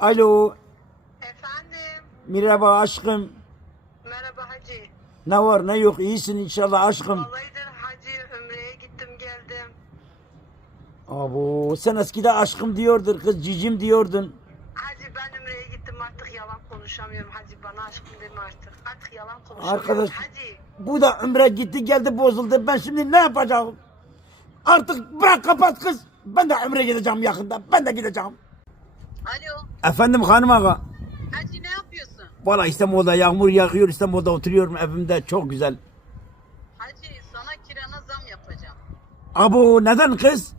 Alo. Efendim. Merhaba aşkım. Merhaba hacı. Ne var ne yok iyisin inşallah aşkım. Vallahidir hacı ömreye gittim geldim. Abo sen eskide aşkım diyordun kız cicim diyordun. Hacı ben ömreye gittim artık yalan konuşamıyorum hacı bana aşkım deme artık. Artık yalan konuşamıyorum. Arkadaş- Hacı. Bu da ömre gitti geldi bozuldu. Ben şimdi ne yapacağım? Artık bırak kapat kız. Ben de ömre gideceğim yakında. Ben de gideceğim. Alo. Efendim hanım ağa. Hacı ne yapıyorsun? Valla İstanbul'da yağmur yağıyor. İstanbul'da oturuyorum evimde. Çok güzel. Hacı sana kirana zam yapacağım. Abo neden kız?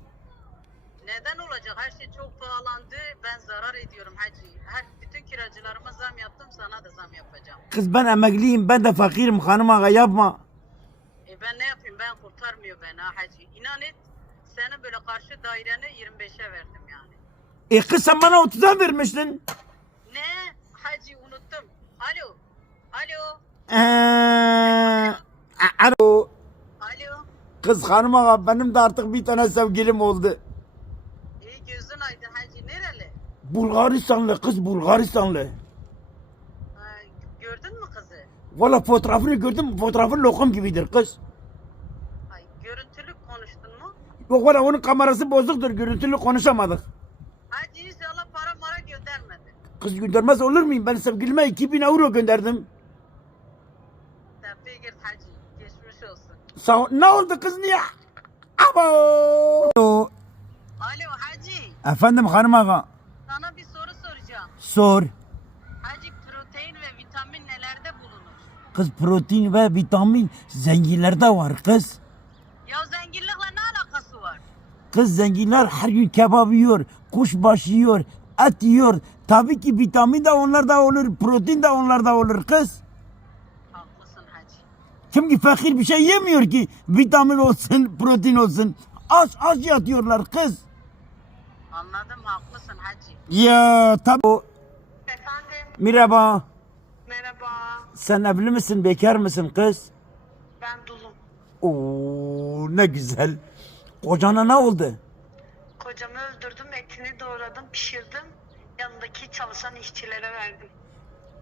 Neden olacak? Her şey çok pahalandı. Ben zarar ediyorum hacı. Her bütün kiracılarıma zam yaptım sana da zam yapacağım. Kız ben emekliyim. Ben de fakirim hanım ağa yapma. E ben ne yapayım? Ben kurtarmıyor beni ha hacı. İnan et. Senin böyle karşı dairene 25'e verdim yani. E kız sen bana 30'a vermiştin. Ne? Hacı unuttum. Alo. Alo. Eee, alo. Alo. Kız hanım ağa benim de artık bir tane sevgilim oldu. İyi gözün aydın hacı. Nereli? Bulgaristanlı kız Bulgaristanlı. Gördün mü kızı? Valla fotoğrafını gördüm fotoğrafı lokum gibidir kız. Ay, görüntülü konuştun mu? Yok valla onun kamerası bozuktur görüntülü konuşamadık. Hacı inşallah para mara göndermedi. Kız göndermez olur muyum? Ben sevgilime 2000 euro gönderdim. Tebrik hacı. Geçmiş olsun. Sağ. Ne oldu kız niye? Abo. Alo hacı. Efendim hanım ağa. Sana bir soru soracağım. Sor. Hacı protein ve vitamin nelerde bulunur? Kız protein ve vitamin zenginlerde var kız. Ya zenginlikle ne alakası var? Kız zenginler her gün kebap yiyor, kuşbaşı yiyor, et yiyor. Tabii ki vitamin de onlarda olur, protein de onlarda olur kız. Haklısın hacı. Çünkü fakir bir şey yemiyor ki vitamin olsun, protein olsun. Aç aç yatıyorlar kız. Anladım haklısın hacı. Ya tabii. Efendim. Merhaba. Merhaba. Sen evli misin, bekar mısın kız? Ben Dulum. Oo ne güzel. Kocana ne oldu? Pişirdim. Yanındaki çalışan işçilere verdim.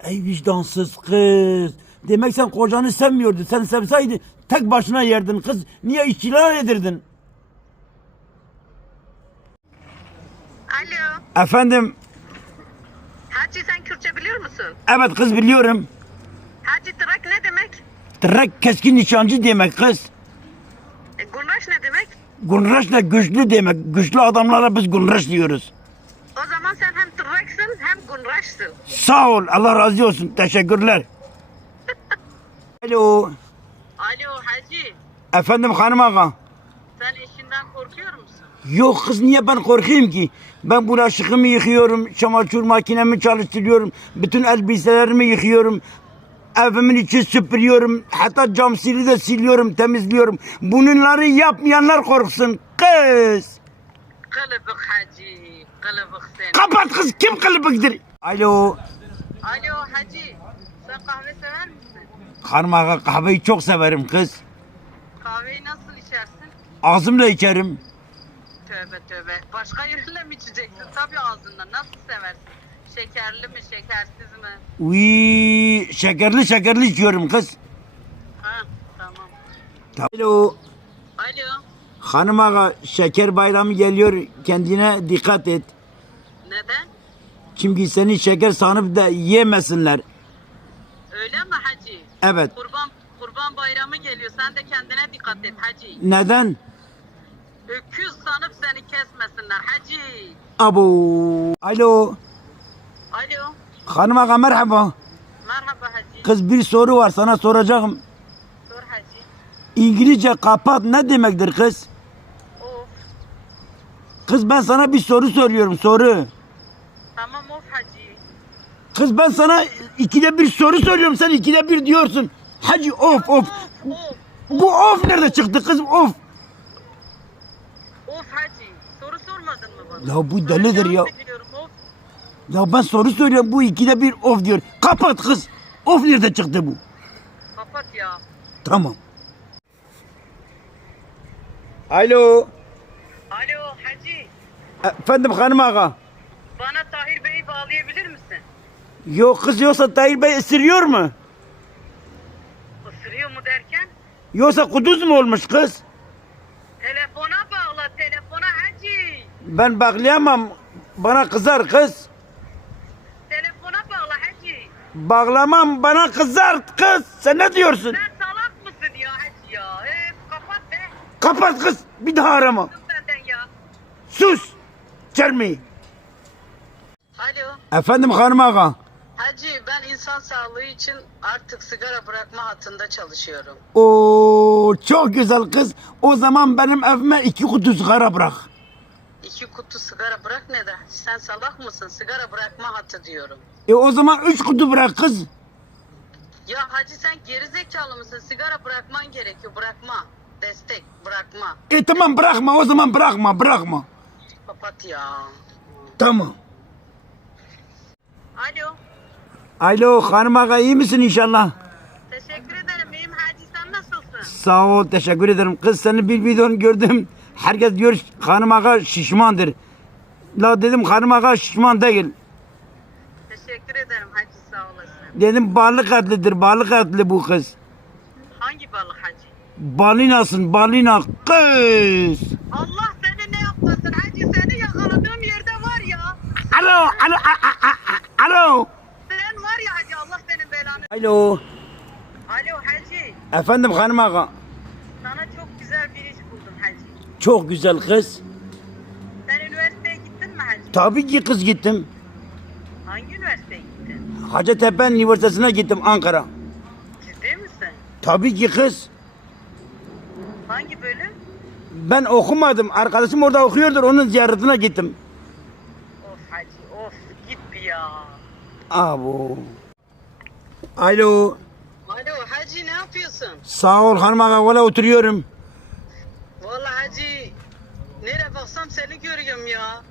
Ey vicdansız kız. Demek sen kocanı sevmiyordun. Sen sevseydin tek başına yerdin kız. Niye işçiler yedirdin? Alo. Efendim, Hacı sen Kürtçe biliyor musun? evet kız biliyorum. Hacı tırak ne demek? Tırrak keskin nişancı demek kız. E, gulaş ne demek? Gunraş da güçlü demek. Güçlü adamlara biz gunraş diyoruz. O zaman sen hem tıraksın gunraşsın. Sağ ol. Allah razı olsun. Teşekkürler. Alo. Alo hacı. Efendim hanım ağa. Sen eşinden korkuyor musun? Yok kız niye ben korkayım ki? Ben bulaşıkımı yıkıyorum, çamaşır makinemi çalıştırıyorum, bütün elbiselerimi yıkıyorum, evimin içi süpürüyorum, hatta cam sili de siliyorum, temizliyorum. Bunları yapmayanlar korksun kız. Kılıbık hacı. Kılıbık sen. Kapat kız kim kılıbıktır? Alo. Alo hacı. Sen kahve sever misin? Hanım ağa kahveyi çok severim kız. Kahveyi nasıl içersin? Ağzımla içerim. Tövbe tövbe. Başka yeriyle mi içeceksin? Tabii ağzından. Nasıl seversin? Şekerli mi, şekersiz mi? Uy, şekerli şekerli içiyorum kız. Ha, tamam. Alo. Alo. Hanım ağa şeker bayramı geliyor kendine dikkat et. Neden? Çünkü seni şeker sanıp da yemesinler. Öyle mi hacı? Evet. Kurban Kurban bayramı geliyor. Sen de kendine dikkat et hacı. Neden? Öküz sanıp seni kesmesinler hacı. Abo. Alo. Alo. Hanım ağa merhaba. Merhaba hacı. Kız bir soru var sana soracağım. Sor hacı. İngilizce kapat ne demektir kız? Kız ben sana bir soru soruyorum soru. Tamam of hacı. Kız ben sana ikide bir soru soruyorum sen ikide bir diyorsun. Hacı of of. Of. Bu of nerede çıktı kız of. Of hacı. Soru sormadın mı bana? Ya bu Soru delidir ya. Ya ben soru soruyorum bu ikide bir of diyor. Kapat kız. Of nerede çıktı bu? Kapat ya. Tamam. Alo. Efendim hanım ağa. Bana Tahir Bey'i bağlayabilir misin? Yok kız yoksa Tahir Bey ısırıyor mu? Isırıyor mu derken? Yoksa kuduz mu olmuş kız? Telefona bağla telefona hacı. Ben bağlayamam. Bana kızar kız. Telefona bağla hacı. Bağlamam bana kızar kız. Sen ne diyorsun? Sen salak mısın ya hacı ya? Ee, kapat be. Kapat kız. Bir daha arama. Benden ya. Sus. Çermi. Alo. Efendim hanım ağa. Hacı ben insan sağlığı için artık sigara bırakma hattında çalışıyorum. Oo çok güzel kız. O zaman benim evime iki kutu sigara bırak. İki kutu sigara bırak ne de? Sen salak mısın? Sigara bırakma hattı diyorum. E o zaman üç kutu bırak kız. Ya hacı sen geri zekalı mısın? Sigara bırakman gerekiyor. Bırakma. Destek. Bırakma. E tamam bırakma o zaman bırakma bırakma. Kapat ya. Tamam. Alo. Alo hanım ağa iyi misin inşallah? Teşekkür ederim. İyiyim hacı. Sen nasılsın? Sağ ol teşekkür ederim. Kız seni bir videonu gördüm. Herkes diyor hanım ağa şişmandır. La dedim hanım ağa şişman değil. Teşekkür ederim hacı. Sağ olasın. Dedim balık etlidir balık etli bu kız. Hangi balık hacı? Balinasın balina kız. Allah seni ne yapmasın hacı? Seni yakaladığım yerde var ya. Alo alo alo. Sen var ya hacı. Allah senin belanı. Alo. Alo hacı. Efendim hanım ağa. Sana çok güzel bir iş buldum hacı. Çok güzel kız. Sen üniversiteye gittin mi hacı? Tabii ki kız gittim. Hangi üniversiteye gittin? Hacettepe Üniversitesi'ne gittim Ankara. Ciddi misin? Tabii ki kız. Hangi bölüm? Ben okumadım. Arkadaşım orada okuyordur. Onun ziyaretine gittim. Of hacı of git bir ya. Abo. Alo. Alo hacı ne yapıyorsun? Sağ ol hanım ağa. Valla oturuyorum. Vallahi hacı nereye baksam seni görüyorum ya.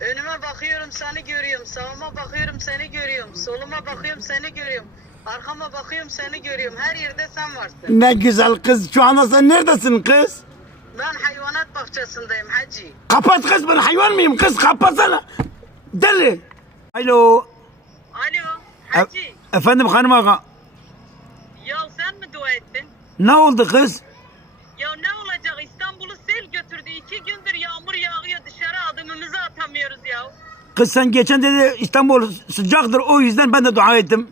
Önüme bakıyorum seni görüyorum. Sağıma bakıyorum seni görüyorum. Soluma bakıyorum seni görüyorum. Arkama bakıyorum seni görüyorum. Her yerde sen varsın. Ne güzel kız. Şu anda sen neredesin kız? Ben hayvanat bahçesindeyim hacı. Kapat kız ben hayvan mıyım kız kapatsana. Deli. Alo. Alo E- hacı. efendim hanım ağa. Ya sen mi dua ettin? Ne oldu kız? Ya ne olacak İstanbul'u sel götürdü. İki gündür yağmur yağıyor dışarı adımımızı atamıyoruz ya. Kız sen geçen dedi İstanbul sıcaktır o yüzden ben de dua ettim.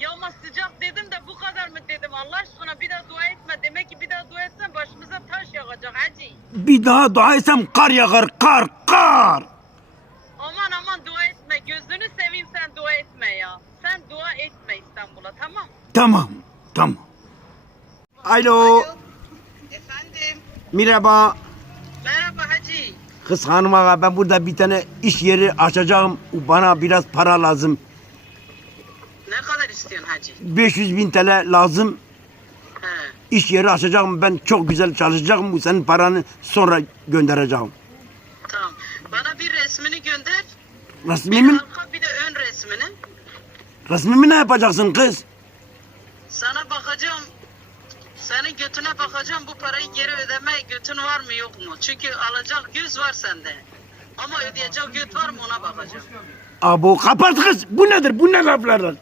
Ya ama sıcak dedim de bu kadar mı dedim Allah aşkına bir daha dua etme. Demek ki bir daha dua etsen başımıza taş yağacak hacı. Bir daha dua etsem kar yağar kar kar. Aman aman dua etme. Gözünü seveyim sen dua etme ya. Sen dua etme İstanbul'a tamam Tamam. Alo. Efendim. Merhaba. Merhaba hacı. Kız hanım ağa ben burada bir tane iş yeri açacağım. Bana biraz para lazım. Ne kadar istiyorsun hacı? 500 bin TL lazım. He. İş yeri açacağım. Ben çok güzel çalışacağım. Bu senin paranı sonra göndereceğim. Tamam. Bana bir resmini gönder. Bir Resmimi, arka bir de ön resmini. resmimi ne yapacaksın kız? Bakacağım. Senin götüne bakacağım bu parayı geri ödeme götün var mı yok mu? Çünkü alacak göz var sende. Ama ödeyecek göt var mı ona bakacağım. Abo kapat kız. Bu nedir? Bu ne laflar?